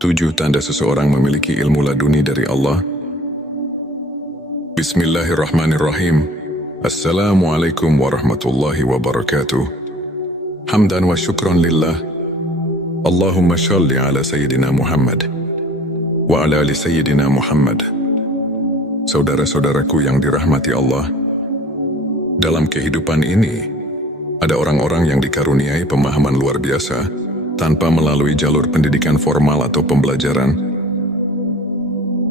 7 tanda seseorang memiliki ilmu laduni dari Allah. Bismillahirrahmanirrahim. Assalamualaikum warahmatullahi wabarakatuh. Hamdan wa syukran lillah. Allahumma shalli ala Sayyidina Muhammad wa ala ali Sayyidina Muhammad. Saudara-saudaraku yang dirahmati Allah, dalam kehidupan ini ada orang-orang yang dikaruniai pemahaman luar biasa tanpa melalui jalur pendidikan formal atau pembelajaran.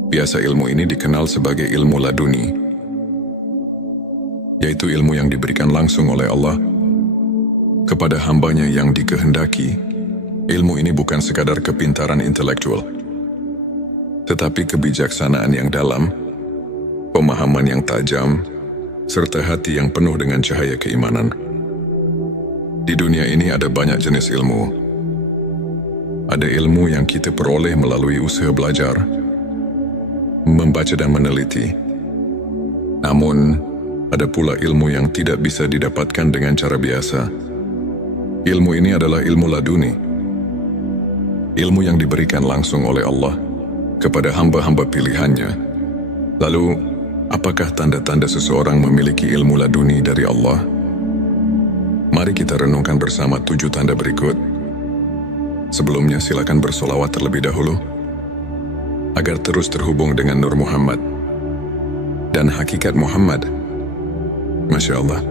Biasa ilmu ini dikenal sebagai ilmu laduni, yaitu ilmu yang diberikan langsung oleh Allah kepada hambanya yang dikehendaki. Ilmu ini bukan sekadar kepintaran intelektual, tetapi kebijaksanaan yang dalam, pemahaman yang tajam, serta hati yang penuh dengan cahaya keimanan. Di dunia ini ada banyak jenis ilmu. Ada ilmu yang kita peroleh melalui usaha belajar, membaca dan meneliti. Namun, ada pula ilmu yang tidak bisa didapatkan dengan cara biasa. Ilmu ini adalah ilmu laduni. Ilmu yang diberikan langsung oleh Allah kepada hamba-hamba pilihannya. Lalu, apakah tanda-tanda seseorang memiliki ilmu laduni dari Allah? Mari kita renungkan bersama 7 tanda berikut. Sebelumnya silakan bersolawat terlebih dahulu agar terus terhubung dengan Nur Muhammad dan hakikat Muhammad. Masya Allah,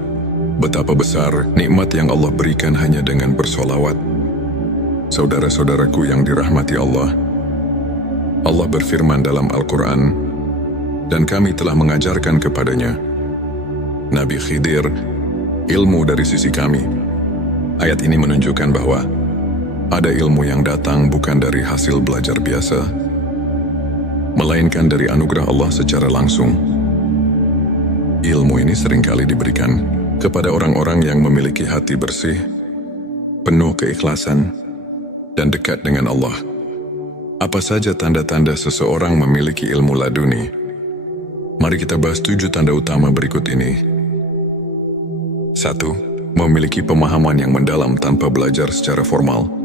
betapa besar nikmat yang Allah berikan hanya dengan bersolawat. Saudara-saudaraku yang dirahmati Allah, Allah berfirman dalam Al-Quran, dan kami telah mengajarkan kepadanya, Nabi Khidir, ilmu dari sisi kami. Ayat ini menunjukkan bahwa ada ilmu yang datang bukan dari hasil belajar biasa, melainkan dari anugerah Allah secara langsung. Ilmu ini seringkali diberikan kepada orang-orang yang memiliki hati bersih, penuh keikhlasan, dan dekat dengan Allah. Apa saja tanda-tanda seseorang memiliki ilmu laduni? Mari kita bahas 7 tanda utama berikut ini. 1. Memiliki pemahaman yang mendalam tanpa belajar secara formal.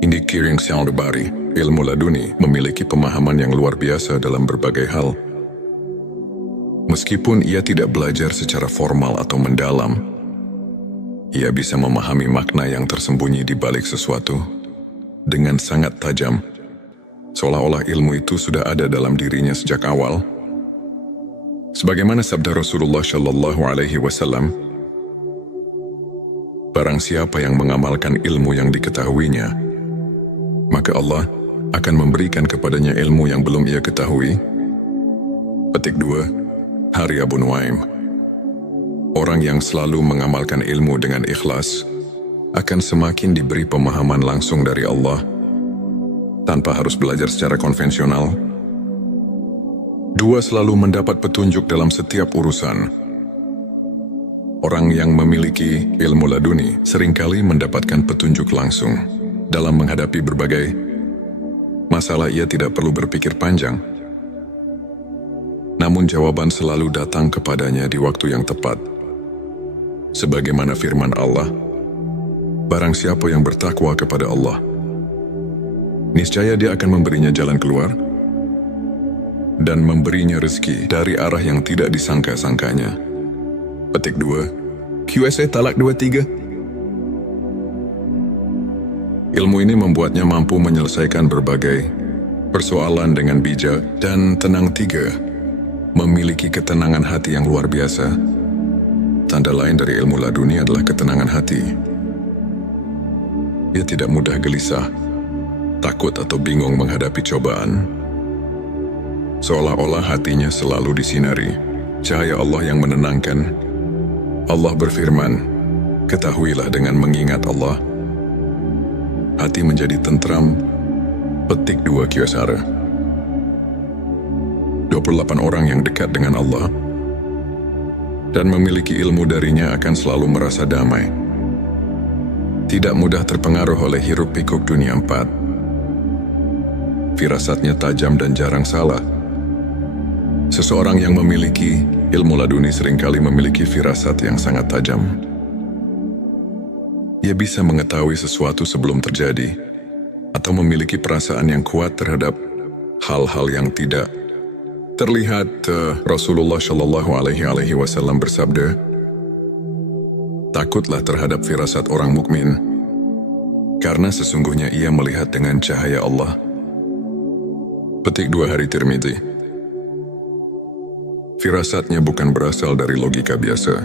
Indi Kiring Syaldabari, ilmu laduni, memiliki pemahaman yang luar biasa dalam berbagai hal. Meskipun ia tidak belajar secara formal atau mendalam, ia bisa memahami makna yang tersembunyi di balik sesuatu dengan sangat tajam, seolah-olah ilmu itu sudah ada dalam dirinya sejak awal. Sebagaimana sabda Rasulullah Shallallahu Alaihi Wasallam, barang siapa yang mengamalkan ilmu yang diketahuinya, maka Allah akan memberikan kepadanya ilmu yang belum ia ketahui. Petik 2. Hari Abu Nuaim. Orang yang selalu mengamalkan ilmu dengan ikhlas akan semakin diberi pemahaman langsung dari Allah tanpa harus belajar secara konvensional. 2. Selalu mendapat petunjuk dalam setiap urusan. Orang yang memiliki ilmu laduni seringkali mendapatkan petunjuk langsung. Dalam menghadapi berbagai masalah, ia tidak perlu berpikir panjang. Namun jawaban selalu datang kepadanya di waktu yang tepat. Sebagaimana firman Allah, barang siapa yang bertakwa kepada Allah, niscaya dia akan memberinya jalan keluar dan memberinya rezeki dari arah yang tidak disangka-sangkanya. Petik 2. QSA Talak 23. Ilmu ini membuatnya mampu menyelesaikan berbagai persoalan dengan bijak dan tenang. 3. Memiliki ketenangan hati yang luar biasa. Tanda lain dari ilmu laduni adalah ketenangan hati. Ia tidak mudah gelisah, takut atau bingung menghadapi cobaan. Seolah-olah hatinya selalu disinari cahaya Allah yang menenangkan. Allah berfirman, ketahuilah dengan mengingat Allah, hati menjadi tentram. Petik 2 Kyosara. 28 orang yang dekat dengan Allah dan memiliki ilmu darinya akan selalu merasa damai. Tidak mudah terpengaruh oleh hiruk-pikuk dunia 4. Firasatnya tajam dan jarang salah. Seseorang yang memiliki ilmu laduni seringkali memiliki firasat yang sangat tajam. Ia bisa mengetahui sesuatu sebelum terjadi, atau memiliki perasaan yang kuat terhadap hal-hal yang tidak terlihat. Rasulullah Shallallahu Alaihi Wasallam bersabda, "Takutlah terhadap firasat orang mukmin, karena sesungguhnya ia melihat dengan cahaya Allah." Petik 2 Hari Tirmidzi. Firasatnya bukan berasal dari logika biasa,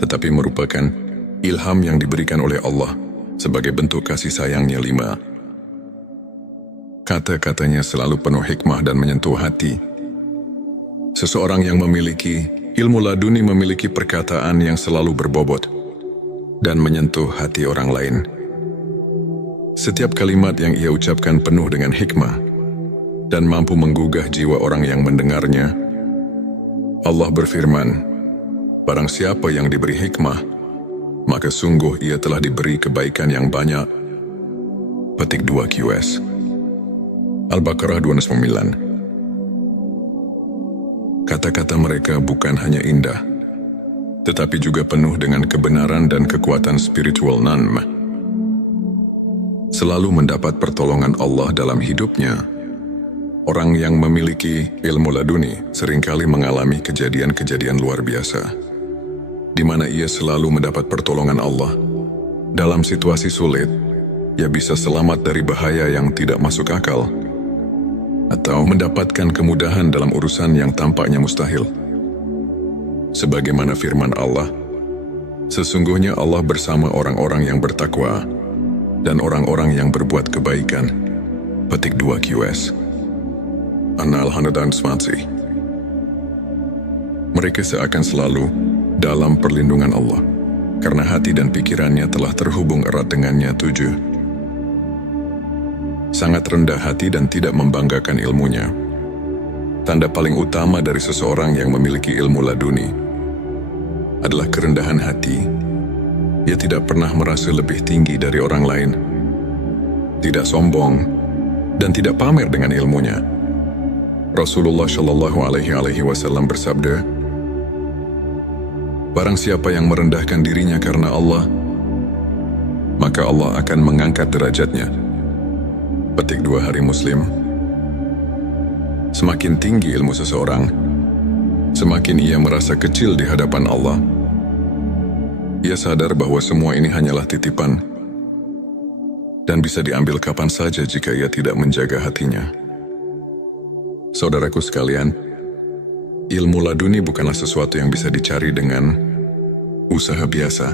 tetapi merupakan ilham yang diberikan oleh Allah sebagai bentuk kasih sayangnya. 5. Kata-katanya selalu penuh hikmah dan menyentuh hati. Seseorang yang memiliki ilmu laduni memiliki perkataan yang selalu berbobot dan menyentuh hati orang lain. Setiap kalimat yang ia ucapkan penuh dengan hikmah dan mampu menggugah jiwa orang yang mendengarnya. Allah berfirman, "Barang siapa yang diberi hikmah, maka sungguh ia telah diberi kebaikan yang banyak." Petik 2 QS. Al-Baqarah 209. Kata-kata mereka bukan hanya indah, tetapi juga penuh dengan kebenaran dan kekuatan spiritual. Selalu mendapat pertolongan Allah dalam hidupnya. Orang yang memiliki ilmu laduni seringkali mengalami kejadian-kejadian luar biasa, di mana ia selalu mendapat pertolongan Allah. Dalam situasi sulit, ia bisa selamat dari bahaya yang tidak masuk akal, atau mendapatkan kemudahan dalam urusan yang tampaknya mustahil. Sebagaimana firman Allah, "Sesungguhnya Allah bersama orang-orang yang bertakwa dan orang-orang yang berbuat kebaikan." Petik 2 QS. An-Nahl 120. Mereka seakan selalu dalam perlindungan Allah, karena hati dan pikirannya telah terhubung erat dengannya. 7. Sangat rendah hati dan tidak membanggakan ilmunya. Tanda paling utama dari seseorang yang memiliki ilmu laduni adalah kerendahan hati. Ia tidak pernah merasa lebih tinggi dari orang lain, tidak sombong, dan tidak pamer dengan ilmunya. Rasulullah Shallallahu Alaihi Wasallam bersabda, "Barang siapa yang merendahkan dirinya karena Allah, maka Allah akan mengangkat derajatnya." Petik 2 Hari Muslim. Semakin tinggi ilmu seseorang, semakin ia merasa kecil di hadapan Allah. Ia sadar bahwa semua ini hanyalah titipan dan bisa diambil kapan saja jika ia tidak menjaga hatinya. Saudaraku sekalian, ilmu laduni bukanlah sesuatu yang bisa dicari dengan usaha biasa.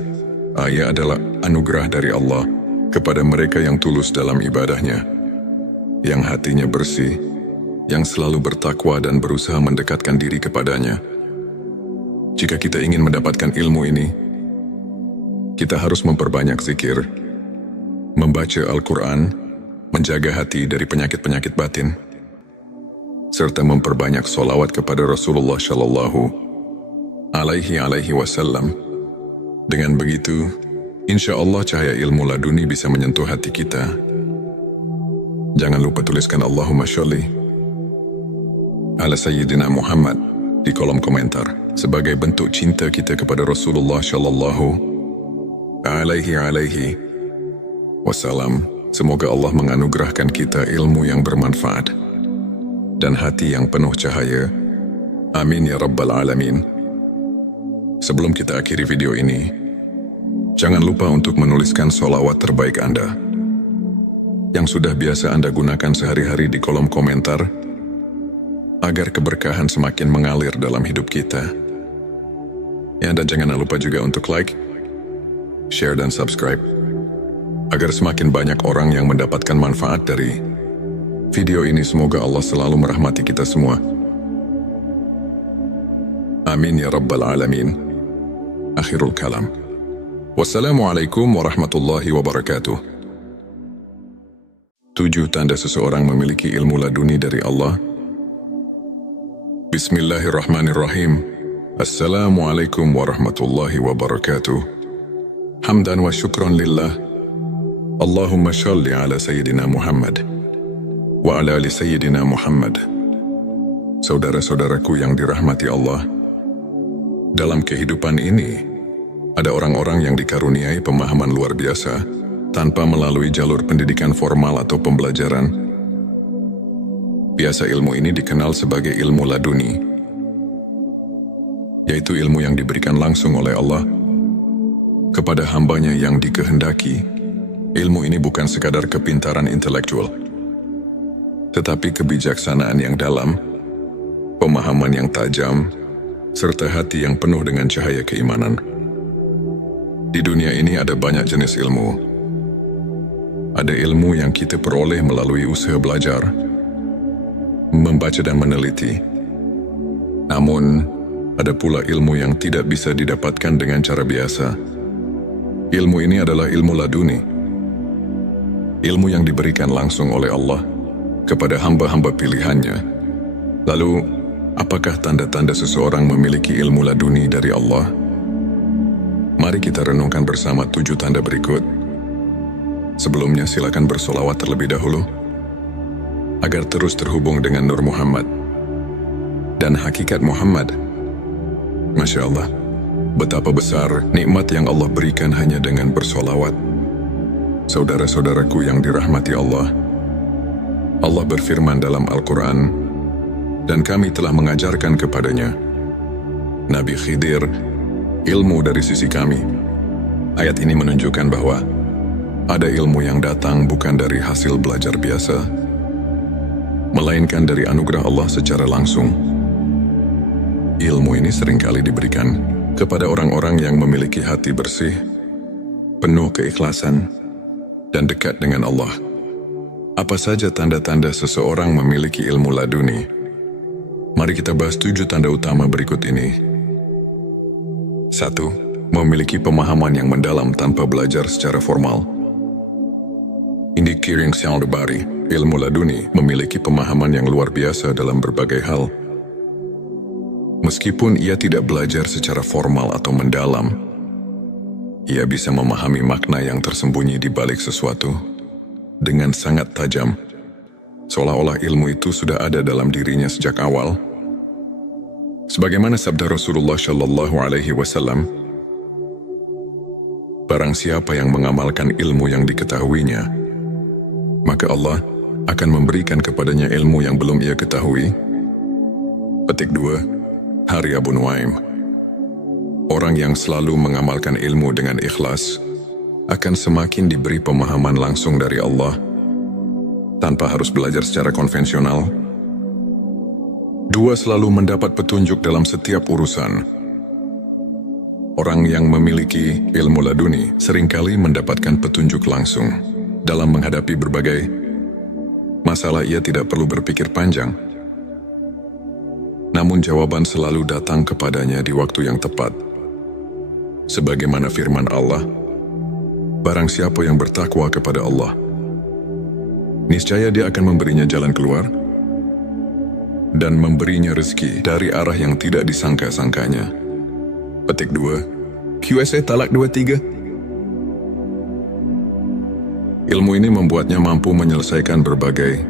Ia adalah anugerah dari Allah kepada mereka yang tulus dalam ibadahnya, yang hatinya bersih, yang selalu bertakwa dan berusaha mendekatkan diri kepadanya. Jika kita ingin mendapatkan ilmu ini, kita harus memperbanyak zikir, membaca Al-Quran, menjaga hati dari penyakit-penyakit batin, serta memperbanyak sholawat kepada Rasulullah Shallallahu Alaihi Wasallam. Dengan begitu, insya Allah cahaya ilmu laduni bisa menyentuh hati kita. Jangan lupa tuliskan Allahumma sholli ala Sayyidina Muhammad di kolom komentar sebagai bentuk cinta kita kepada Rasulullah Shallallahu Alaihi Wasallam. Semoga Allah menganugerahkan kita ilmu yang bermanfaat dan hati yang penuh cahaya. Amin ya Rabbal Alamin. Sebelum kita akhiri video ini, jangan lupa untuk menuliskan sholawat terbaik Anda yang sudah biasa Anda gunakan sehari-hari di kolom komentar, agar keberkahan semakin mengalir dalam hidup kita. Dan jangan lupa juga untuk like, share dan subscribe, agar semakin banyak orang yang mendapatkan manfaat dari video ini. Semoga Allah selalu merahmati kita semua. Amin ya Rabbal Alamin. Akhirul kalam. Wassalamualaikum warahmatullahi wabarakatuh. 7 tanda seseorang memiliki ilmu laduni dari Allah. Bismillahirrahmanirrahim. Assalamualaikum warahmatullahi wabarakatuh. Hamdan wa syukran lillah. Allahumma sholli ala Sayyidina Muhammad wa ala ali Sayyidina Muhammad. Saudara-saudaraku yang dirahmati Allah, dalam kehidupan ini ada orang-orang yang dikaruniai pemahaman luar biasa tanpa melalui jalur pendidikan formal atau pembelajaran. Biasa ilmu ini dikenal sebagai ilmu laduni, yaitu ilmu yang diberikan langsung oleh Allah kepada hambanya yang dikehendaki. Ilmu ini bukan sekadar kepintaran intelektual, tetapi kebijaksanaan yang dalam, pemahaman yang tajam, serta hati yang penuh dengan cahaya keimanan. Di dunia ini ada banyak jenis ilmu. Ada ilmu yang kita peroleh melalui usaha belajar, membaca dan meneliti. Namun, ada pula ilmu yang tidak bisa didapatkan dengan cara biasa. Ilmu ini adalah ilmu laduni. Ilmu yang diberikan langsung oleh Allah kepada hamba-hamba pilihannya. Lalu, apakah tanda-tanda seseorang memiliki ilmu laduni dari Allah? Mari kita renungkan bersama 7 tanda berikut. Sebelumnya silakan bersolawat terlebih dahulu, agar terus terhubung dengan Nur Muhammad dan hakikat Muhammad. Masya Allah, betapa besar nikmat yang Allah berikan hanya dengan bersolawat. Saudara-saudaraku yang dirahmati Allah, Allah berfirman dalam Al-Quran, dan kami telah mengajarkan kepadanya, Nabi Khidir, ilmu dari sisi kami. Ayat ini menunjukkan bahwa ada ilmu yang datang bukan dari hasil belajar biasa, melainkan dari anugerah Allah secara langsung. Ilmu ini seringkali diberikan kepada orang-orang yang memiliki hati bersih, penuh keikhlasan, dan dekat dengan Allah. Apa saja tanda-tanda seseorang memiliki ilmu laduni? Mari kita bahas 7 tanda utama berikut ini. 1. Memiliki pemahaman yang mendalam tanpa belajar secara formal. Indi Kiring Saldabari, ilmu laduni memiliki pemahaman yang luar biasa dalam berbagai hal. Meskipun ia tidak belajar secara formal atau mendalam, ia bisa memahami makna yang tersembunyi di balik sesuatu dengan sangat tajam, seolah-olah ilmu itu sudah ada dalam dirinya sejak awal. Sebagaimana sabda Rasulullah Shallallahu Alaihi Wasallam, barang siapa yang mengamalkan ilmu yang diketahuinya, maka Allah akan memberikan kepadanya ilmu yang belum ia ketahui. Petik 2, Hari Abu Nuaim. Orang yang selalu mengamalkan ilmu dengan ikhlas akan semakin diberi pemahaman langsung dari Allah tanpa harus belajar secara konvensional. 2. Selalu mendapat petunjuk dalam setiap urusan. Orang yang memiliki ilmu laduni seringkali mendapatkan petunjuk langsung. Dalam menghadapi berbagai masalah, ia tidak perlu berpikir panjang. Namun jawaban selalu datang kepadanya di waktu yang tepat. Sebagaimana firman Allah, barang siapa yang bertakwa kepada Allah, niscaya Dia akan memberinya jalan keluar dan memberinya rezeki dari arah yang tidak disangka-sangkanya. Petik 2, QSA Talak 23. Ilmu ini membuatnya mampu menyelesaikan berbagai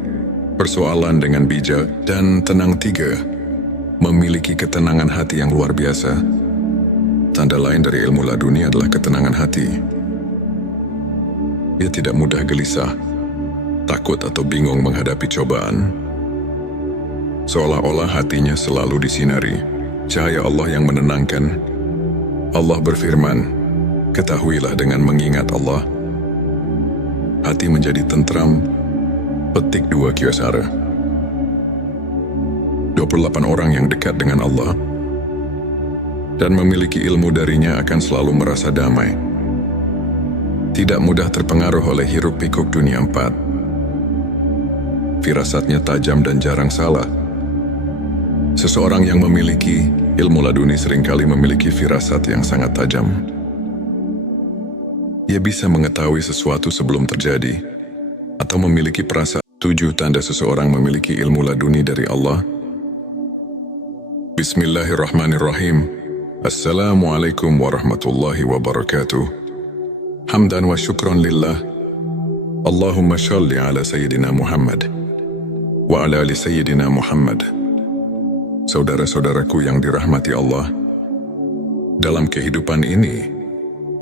persoalan dengan bijak dan tenang. 3. Memiliki ketenangan hati yang luar biasa. Tanda lain dari ilmu laduni adalah ketenangan hati. Ia tidak mudah gelisah, takut atau bingung menghadapi cobaan. Seolah-olah hatinya selalu disinari cahaya Allah yang menenangkan. Allah berfirman, ketahuilah dengan mengingat Allah, hati menjadi tentram. Petik 2 Kyosara. 28 orang yang dekat dengan Allah dan memiliki ilmu darinya akan selalu merasa damai, tidak mudah terpengaruh oleh hiruk-pikuk dunia 4. Firasatnya tajam dan jarang salah. Seseorang yang memiliki ilmu laduni seringkali memiliki firasat yang sangat tajam. Ia bisa mengetahui sesuatu sebelum terjadi atau memiliki perasaan. 7 tanda seseorang memiliki ilmu laduni dari Allah. Bismillahirrahmanirrahim. Assalamualaikum warahmatullahi wabarakatuh. Hamdan wa syukran lillah. Allahumma shalli ala Sayyidina Muhammad wa ala ali Sayyidina Muhammad. Saudara-saudaraku yang dirahmati Allah, dalam kehidupan ini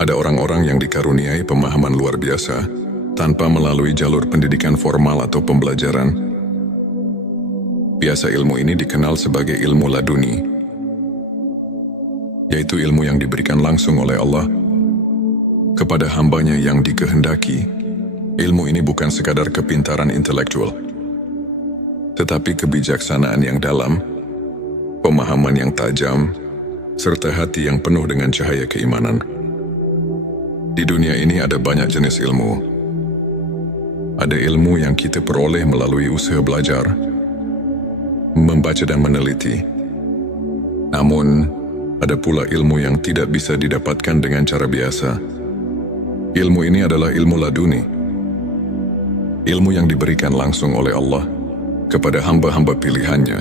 Ada orang-orang yang dikaruniai pemahaman luar biasa tanpa melalui jalur pendidikan formal atau pembelajaran. Biasa ilmu ini dikenal sebagai ilmu laduni, yaitu ilmu yang diberikan langsung oleh Allah kepada hambanya yang dikehendaki. Ilmu ini bukan sekadar kepintaran intelektual, tetapi kebijaksanaan yang dalam, pemahaman yang tajam, serta hati yang penuh dengan cahaya keimanan. Di dunia ini ada banyak jenis ilmu. Ada ilmu yang kita peroleh melalui usaha belajar, membaca dan meneliti. Namun, ada pula ilmu yang tidak bisa didapatkan dengan cara biasa. Ilmu ini adalah ilmu laduni. Ilmu yang diberikan langsung oleh Allah kepada hamba-hamba pilihannya.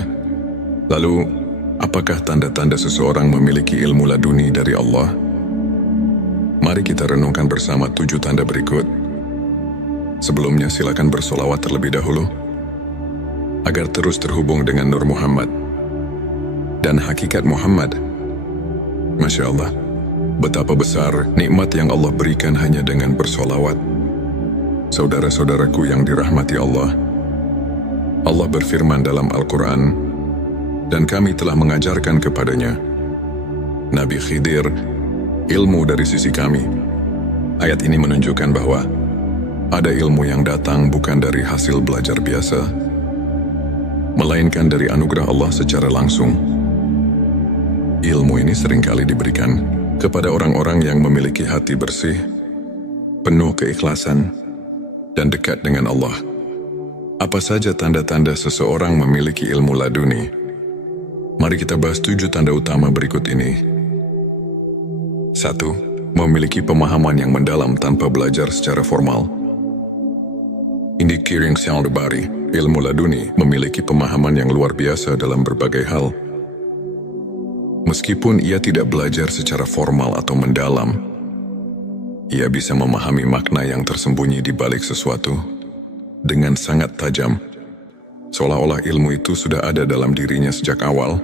Lalu, apakah tanda-tanda seseorang memiliki ilmu laduni dari Allah? Mari kita renungkan bersama 7 tanda berikut. Sebelumnya silakan bersolawat terlebih dahulu, agar terus terhubung dengan Nur Muhammad dan hakikat Muhammad. Masya Allah, betapa besar nikmat yang Allah berikan hanya dengan bersolawat. Saudara-saudaraku yang dirahmati Allah, Allah berfirman dalam Al-Quran, dan kami telah mengajarkan kepadanya, Nabi Khidir, ilmu dari sisi kami. Ayat ini menunjukkan bahwa ada ilmu yang datang bukan dari hasil belajar biasa, melainkan dari anugerah Allah secara langsung. Ilmu ini seringkali diberikan kepada orang-orang yang memiliki hati bersih, penuh keikhlasan, dan dekat dengan Allah. Apa saja tanda-tanda seseorang memiliki ilmu laduni? Mari kita bahas 7 tanda utama berikut ini. 1. Memiliki pemahaman yang mendalam tanpa belajar secara formal. Indi Kiring Syaldabari, ilmu laduni memiliki pemahaman yang luar biasa dalam berbagai hal. Meskipun ia tidak belajar secara formal atau mendalam, ia bisa memahami makna yang tersembunyi di balik sesuatu dengan sangat tajam, seolah-olah ilmu itu sudah ada dalam dirinya sejak awal.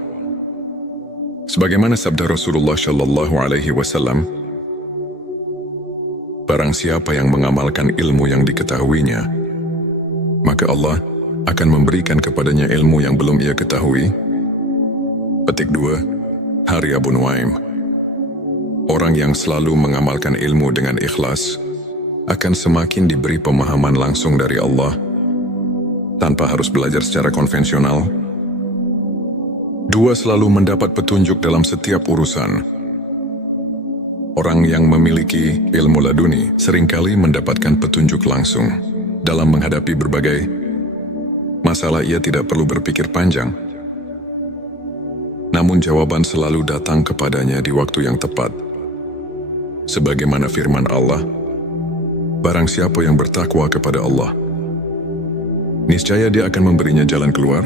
Sebagaimana sabda Rasulullah Shallallahu Alaihi Wasallam, barang siapa yang mengamalkan ilmu yang diketahuinya, maka Allah akan memberikan kepadanya ilmu yang belum ia ketahui. Petik 2, Hari Abu Nuaim. Orang yang selalu mengamalkan ilmu dengan ikhlas akan semakin diberi pemahaman langsung dari Allah tanpa harus belajar secara konvensional. 2. Selalu mendapat petunjuk dalam setiap urusan. Orang yang memiliki ilmu laduni seringkali mendapatkan petunjuk langsung dalam menghadapi berbagai masalah. Ia tidak perlu berpikir panjang, namun jawaban selalu datang kepadanya di waktu yang tepat. Sebagaimana firman Allah, barang siapa yang bertakwa kepada Allah, niscaya Dia akan memberinya jalan keluar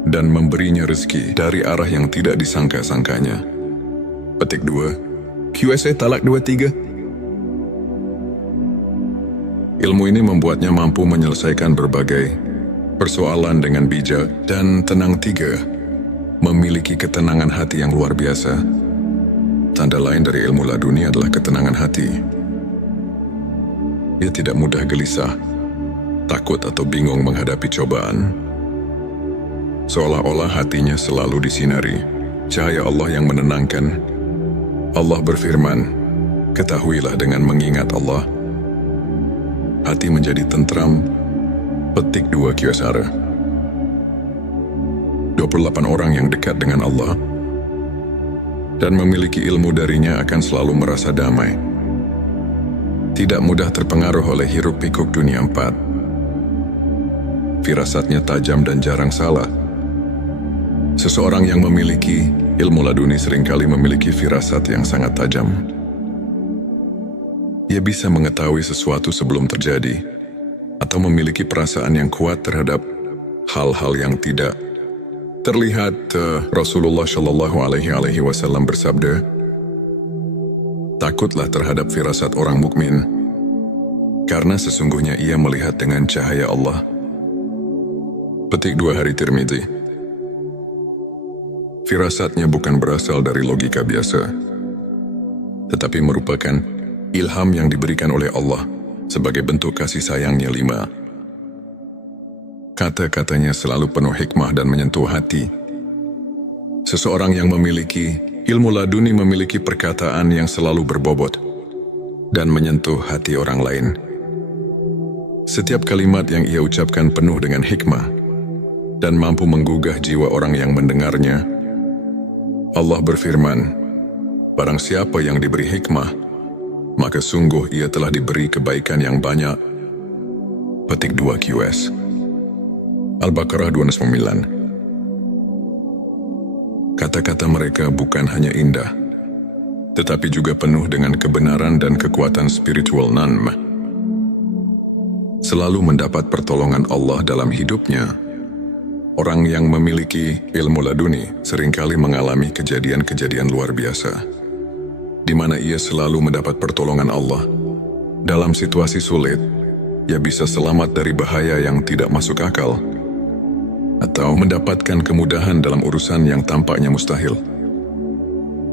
dan memberinya rezeki dari arah yang tidak disangka-sangkanya. Petik 2, QSA Talak 23. Ilmu ini membuatnya mampu menyelesaikan berbagai persoalan dengan bijak dan tenang. 3. Memiliki ketenangan hati yang luar biasa. Tanda lain dari ilmu laduni adalah ketenangan hati. Ia tidak mudah gelisah, takut atau bingung menghadapi cobaan. Seolah-olah hatinya selalu disinari cahaya Allah yang menenangkan. Allah berfirman, ketahuilah dengan mengingat Allah, hati menjadi tentram. Petik 2 Kyosara. 28 orang yang dekat dengan Allah dan memiliki ilmu darinya akan selalu merasa damai. Tidak mudah terpengaruh oleh hiruk-pikuk dunia 4. Firasatnya tajam dan jarang salah. Seseorang yang memiliki ilmu laduni seringkali memiliki firasat yang sangat tajam. Ia bisa mengetahui sesuatu sebelum terjadi, atau memiliki perasaan yang kuat terhadap hal-hal yang tidak terlihat. Rasulullah Shallallahu Alaihi Wasallam bersabda, takutlah terhadap firasat orang mukmin, karena sesungguhnya ia melihat dengan cahaya Allah. Petik 2 Hari Tirmidzi. Firasatnya bukan berasal dari logika biasa, tetapi merupakan ilham yang diberikan oleh Allah sebagai bentuk kasih sayangnya. 5. Kata-katanya selalu penuh hikmah dan menyentuh hati. Seseorang yang memiliki ilmu laduni memiliki perkataan yang selalu berbobot dan menyentuh hati orang lain. Setiap kalimat yang ia ucapkan penuh dengan hikmah dan mampu menggugah jiwa orang yang mendengarnya. Allah berfirman, barang siapa yang diberi hikmah, maka sungguh ia telah diberi kebaikan yang banyak. Petik 2 QS. Al-Baqarah 209. Kata-kata mereka bukan hanya indah, tetapi juga penuh dengan kebenaran dan kekuatan spiritual. Selalu mendapat pertolongan Allah dalam hidupnya. Orang yang memiliki ilmu laduni seringkali mengalami kejadian-kejadian luar biasa, di mana ia selalu mendapat pertolongan Allah. Dalam situasi sulit, ia bisa selamat dari bahaya yang tidak masuk akal, atau mendapatkan kemudahan dalam urusan yang tampaknya mustahil.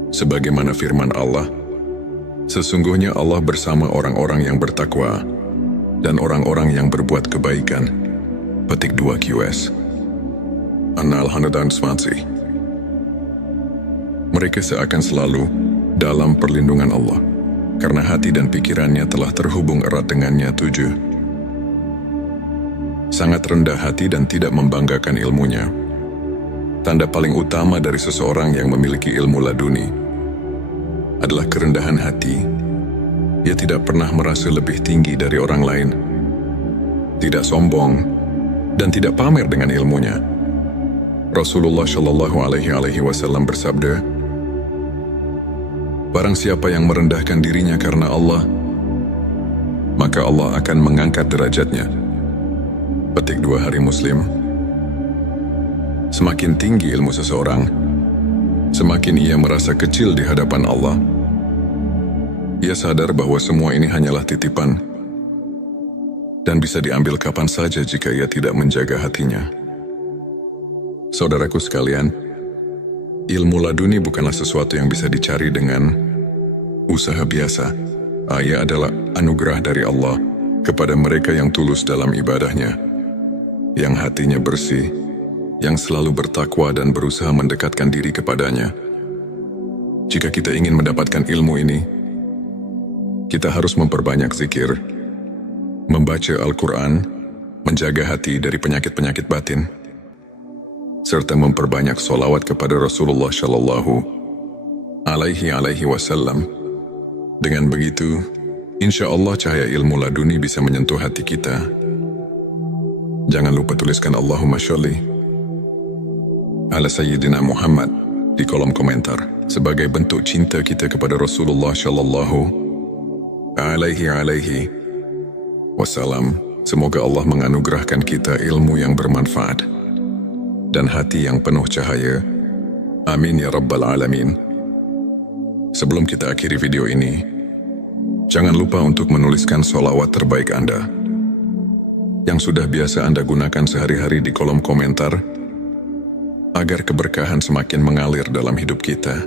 Sebagaimana firman Allah, sesungguhnya Allah bersama orang-orang yang bertakwa dan orang-orang yang berbuat kebaikan. Petik 2 QS. An-Nahl 120. Mereka seakan selalu dalam perlindungan Allah, karena hati dan pikirannya telah terhubung erat dengannya. 7. Sangat rendah hati dan tidak membanggakan ilmunya. Tanda paling utama dari seseorang yang memiliki ilmu laduni adalah kerendahan hati. Ia tidak pernah merasa lebih tinggi dari orang lain, tidak sombong, dan tidak pamer dengan ilmunya. Rasulullah Shallallahu Alaihi Wasallam bersabda, barang siapa yang merendahkan dirinya karena Allah, maka Allah akan mengangkat derajatnya. Petik 2 Hari Muslim. Semakin tinggi ilmu seseorang, semakin ia merasa kecil di hadapan Allah. Ia sadar bahwa semua ini hanyalah titipan dan bisa diambil kapan saja jika ia tidak menjaga hatinya. Saudaraku sekalian, ilmu laduni bukanlah sesuatu yang bisa dicari dengan usaha biasa. Ia adalah anugerah dari Allah kepada mereka yang tulus dalam ibadahnya, yang hatinya bersih, yang selalu bertakwa dan berusaha mendekatkan diri kepadanya. Jika kita ingin mendapatkan ilmu ini, kita harus memperbanyak zikir, membaca Al-Quran, menjaga hati dari penyakit-penyakit batin, serta memperbanyak sholawat kepada Rasulullah Shallallahu Alaihi Wasallam. Dengan begitu, insya Allah cahaya ilmu laduni bisa menyentuh hati kita. Jangan lupa tuliskan Allahumma sholli ala Sayyidina Muhammad di kolom komentar sebagai bentuk cinta kita kepada Rasulullah Shallallahu Alaihi Wasallam. Semoga Allah menganugerahkan kita ilmu yang bermanfaat dan hati yang penuh cahaya. Amin ya Rabbal Alamin. Sebelum kita akhiri video ini, jangan lupa untuk menuliskan sholawat terbaik Anda yang sudah biasa Anda gunakan sehari-hari di kolom komentar, agar keberkahan semakin mengalir dalam hidup kita.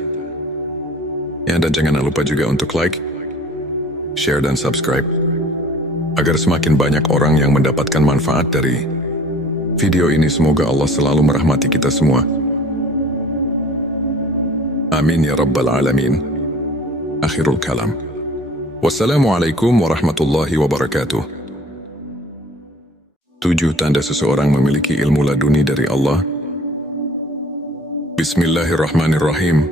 Ya, dan jangan lupa juga untuk like, share, dan subscribe, agar semakin banyak orang yang mendapatkan manfaat dari video ini. Semoga Allah selalu merahmati kita semua. Amin ya Rabbal Alamin. Akhirul kalam. Wassalamualaikum warahmatullahi wabarakatuh. 7 tanda seseorang memiliki ilmu laduni dari Allah. Bismillahirrahmanirrahim.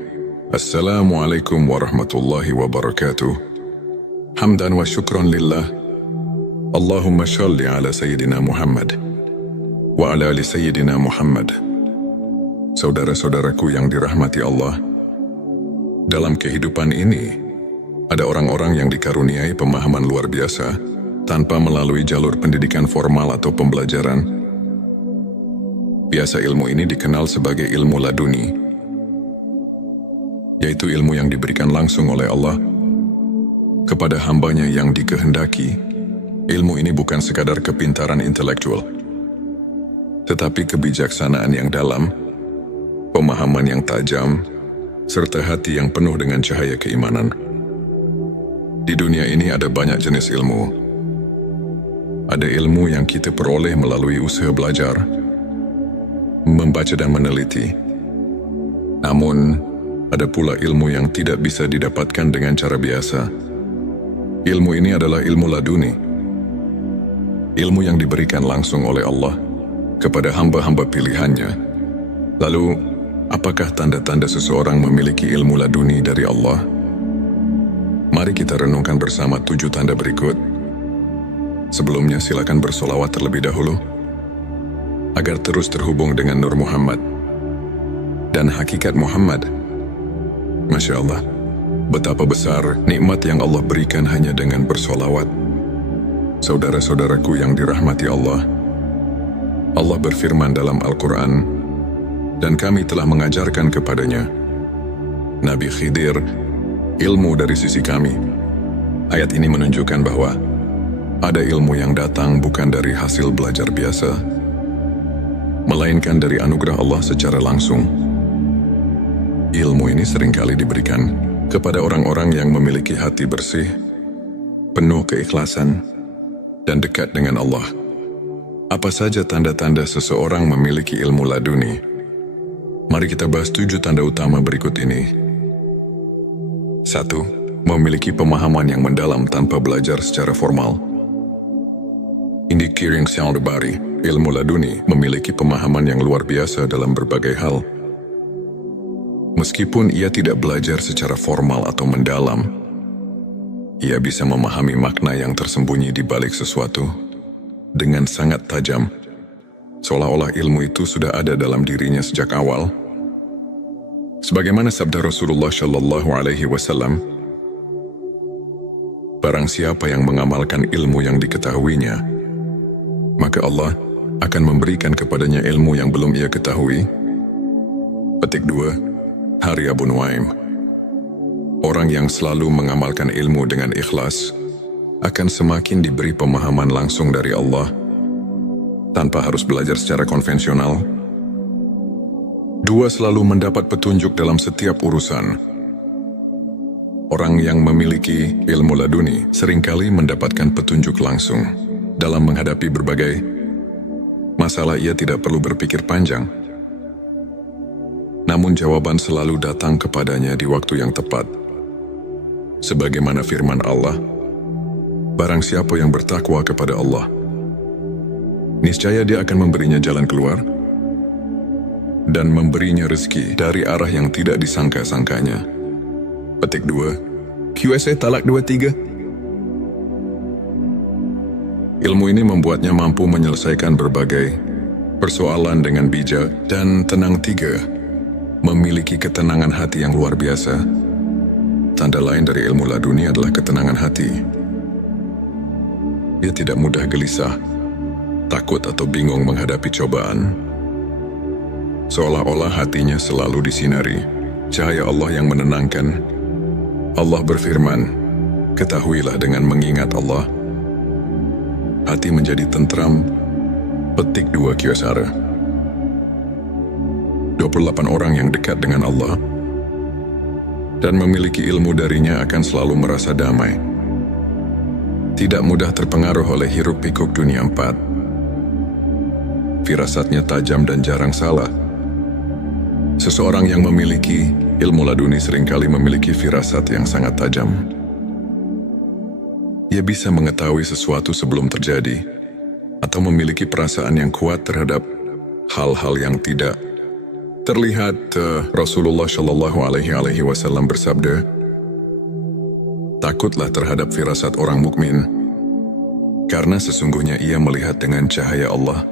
Assalamualaikum warahmatullahi wabarakatuh. Hamdan wa syukran lillah. Allahumma shalli ala Sayyidina Muhammad wa ala ali Sayyidina Muhammad. Saudara-saudaraku yang dirahmati Allah, dalam kehidupan ini ada orang-orang yang dikaruniai pemahaman luar biasa tanpa melalui jalur pendidikan formal atau pembelajaran. Biasa ilmu ini dikenal sebagai ilmu laduni, yaitu ilmu yang diberikan langsung oleh Allah kepada hambanya yang dikehendaki. Ilmu ini bukan sekadar kepintaran intelektual, tetapi kebijaksanaan yang dalam, pemahaman yang tajam, serta hati yang penuh dengan cahaya keimanan. Di dunia ini ada banyak jenis ilmu. Ada ilmu yang kita peroleh melalui usaha belajar, membaca dan meneliti. Namun, ada pula ilmu yang tidak bisa didapatkan dengan cara biasa. Ilmu ini adalah ilmu laduni. Ilmu yang diberikan langsung oleh Allah kepada hamba-hamba pilihannya. Lalu, apakah tanda-tanda seseorang memiliki ilmu laduni dari Allah? Mari kita renungkan bersama 7 tanda berikut. Sebelumnya silakan bersolawat terlebih dahulu, agar terus terhubung dengan Nur Muhammad dan hakikat Muhammad. Masya Allah, betapa besar nikmat yang Allah berikan hanya dengan bersolawat. Saudara-saudaraku yang dirahmati Allah, Allah berfirman dalam Al-Quran, dan kami telah mengajarkan kepadanya, Nabi Khidir, ilmu dari sisi kami. Ayat ini menunjukkan bahwa ada ilmu yang datang bukan dari hasil belajar biasa, melainkan dari anugerah Allah secara langsung. Ilmu ini seringkali diberikan kepada orang-orang yang memiliki hati bersih, penuh keikhlasan, dan dekat dengan Allah. Apa saja tanda-tanda seseorang memiliki ilmu laduni? Mari kita bahas 7 tanda utama berikut ini. 1. Memiliki pemahaman yang mendalam tanpa belajar secara formal. Indi Kiring Syaldabari, ilmu laduni memiliki pemahaman yang luar biasa dalam berbagai hal. Meskipun ia tidak belajar secara formal atau mendalam, ia bisa memahami makna yang tersembunyi di balik sesuatu dengan sangat tajam, seolah-olah ilmu itu sudah ada dalam dirinya sejak awal. Sebagaimana sabda Rasulullah Shallallahu Alaihi Wasallam, barang siapa yang mengamalkan ilmu yang diketahuinya, maka Allah akan memberikan kepadanya ilmu yang belum ia ketahui. Petik 2, Hari Abu Nuaim. Orang yang selalu mengamalkan ilmu dengan ikhlas akan semakin diberi pemahaman langsung dari Allah tanpa harus belajar secara konvensional. 2. Selalu mendapat petunjuk dalam setiap urusan. Orang yang memiliki ilmu laduni seringkali mendapatkan petunjuk langsung. Dalam menghadapi berbagai masalah, ia tidak perlu berpikir panjang. Namun jawaban selalu datang kepadanya di waktu yang tepat. Sebagaimana firman Allah, barang siapa yang bertakwa kepada Allah, niscaya Dia akan memberinya jalan keluar dan memberinya rezeki dari arah yang tidak disangka-sangkanya. Petik 2, QSA Talak 23. Ilmu ini membuatnya mampu menyelesaikan berbagai persoalan dengan bijak dan tenang. 3. Memiliki ketenangan hati yang luar biasa. Tanda lain dari ilmu laduni adalah ketenangan hati. Ia tidak mudah gelisah, takut atau bingung menghadapi cobaan. Seolah-olah hatinya selalu disinari cahaya Allah yang menenangkan. Allah berfirman, ketahuilah dengan mengingat Allah, hati menjadi tentram. Petik 2 Kyosara. 28 orang yang dekat dengan Allah dan memiliki ilmu darinya akan selalu merasa damai. Tidak mudah terpengaruh oleh hiruk-pikuk dunia 4. Firasatnya tajam dan jarang salah. Seseorang yang memiliki ilmu laduni seringkali memiliki firasat yang sangat tajam. Ia bisa mengetahui sesuatu sebelum terjadi, atau memiliki perasaan yang kuat terhadap hal-hal yang tidak terlihat. Rasulullah Shallallahu Alaihi Wasallam bersabda, takutlah terhadap firasat orang mukmin, karena sesungguhnya ia melihat dengan cahaya Allah.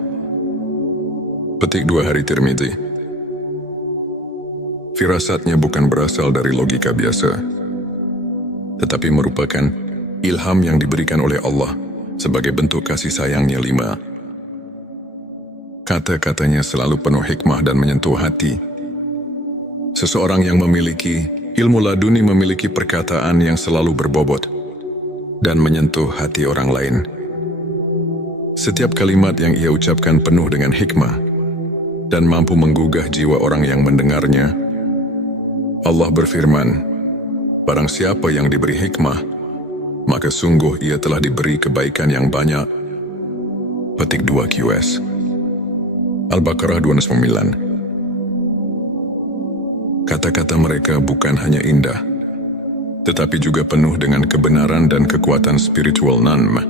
Petik 2 Hari Tirmidzi. Firasatnya bukan berasal dari logika biasa, tetapi merupakan ilham yang diberikan oleh Allah sebagai bentuk kasih sayangnya. 5. Kata-katanya selalu penuh hikmah dan menyentuh hati. Seseorang yang memiliki ilmu laduni memiliki perkataan yang selalu berbobot dan menyentuh hati orang lain. Setiap kalimat yang ia ucapkan penuh dengan hikmah dan mampu menggugah jiwa orang yang mendengarnya. Allah berfirman, barang siapa yang diberi hikmah, maka sungguh ia telah diberi kebaikan yang banyak. Petik 2 QS. Al-Baqarah 209. Kata-kata mereka bukan hanya indah, tetapi juga penuh dengan kebenaran dan kekuatan spiritual nanm.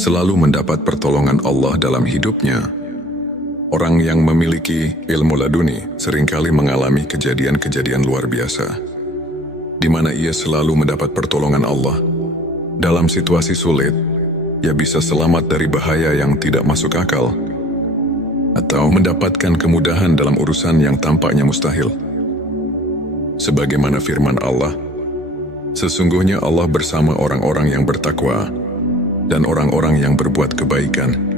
Selalu mendapat pertolongan Allah dalam hidupnya. Orang yang memiliki ilmu laduni seringkali mengalami kejadian-kejadian luar biasa, di mana ia selalu mendapat pertolongan Allah. Dalam situasi sulit, ia bisa selamat dari bahaya yang tidak masuk akal, atau mendapatkan kemudahan dalam urusan yang tampaknya mustahil. Sebagaimana firman Allah, sesungguhnya Allah bersama orang-orang yang bertakwa dan orang-orang yang berbuat kebaikan.